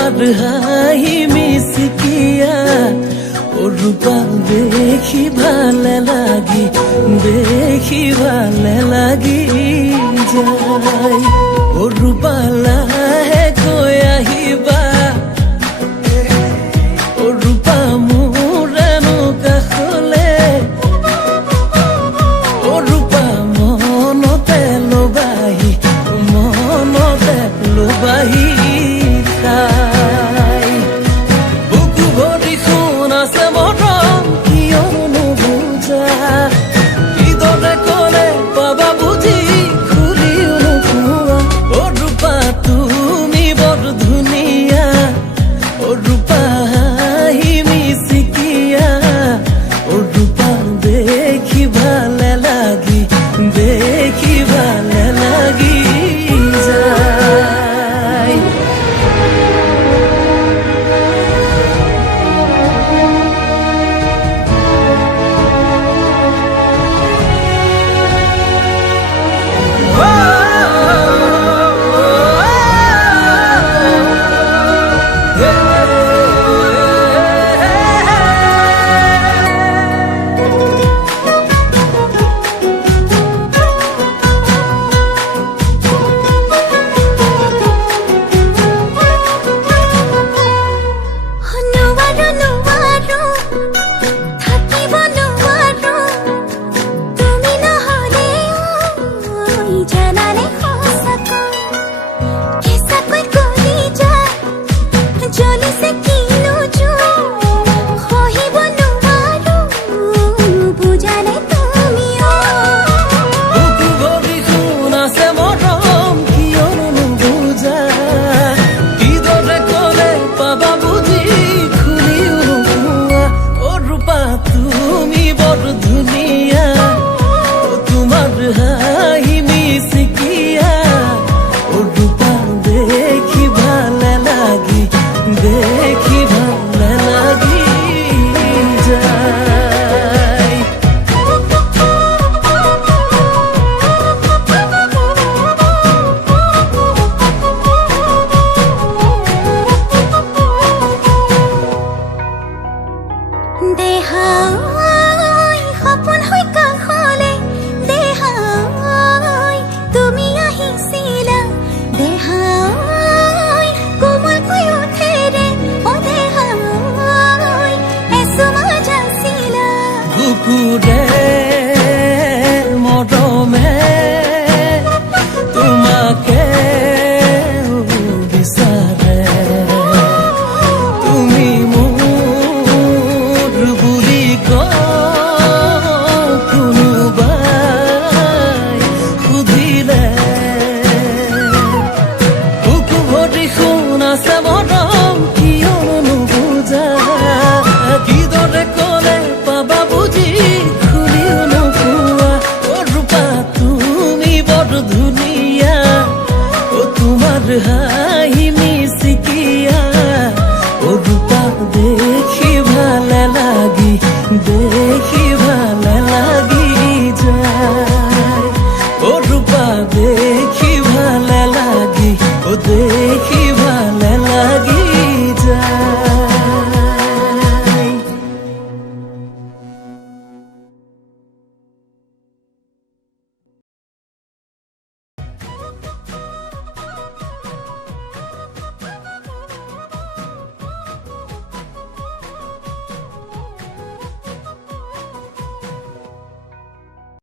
তোমার হাহি মিসকিয়া ও রূপা দেখি ভালে লাগি, দেখি ভালে লাগি যায়। ও রূপা লাহে কৈ আহিবা, ও রূপা মোৰ কাষলে, ও রূপা মনতে লবাহি, মনতে লবাহি তাই। বুকু ভৰি সোণ আছে মৰম কিয় নুবুজা, কিদৰে ক'লে পাবা বুজি খুলিও নোপোৱা। ও ৰূপা তুমি বৰ ধুনীয়া, ও ৰূপা হাঁহি মিচিকিয়া, ও ৰূপা দেখি ভালে লাগি, দেখি ভালে লাগি যায়। তুমি বড় ধুনিয়া, তোমার হাহি মিসকিয়া, ও রূপা দেখি ভালে লাগি, দেখি ভালে লাগি যায়। দেহাই সপোন হৈ কাষলে, দেহাই তুমি আহিছিলা, দেহাই কোমলকৈ উঠেৰে, ও দেহাই এচুমা যাচিলা। বুকুৰে মৰমে তোমাকে বিচাৰে, তুমি মোৰ বুলি কোনোবাই সুধিলে। বুকু ভৰি সোণ আছে মৰম কিয় নুবুজা, কিদৰে ক'লে পাবা বুজি খুলিও নোপোৱা। ও ৰূপা তুমি বৰ ধুনীয়া, ও তোমাৰ হাঁহি মিচিকিয়া, ও ৰূপা দেখি ভালে লাগি, দেখি ভালে লাগি যায়।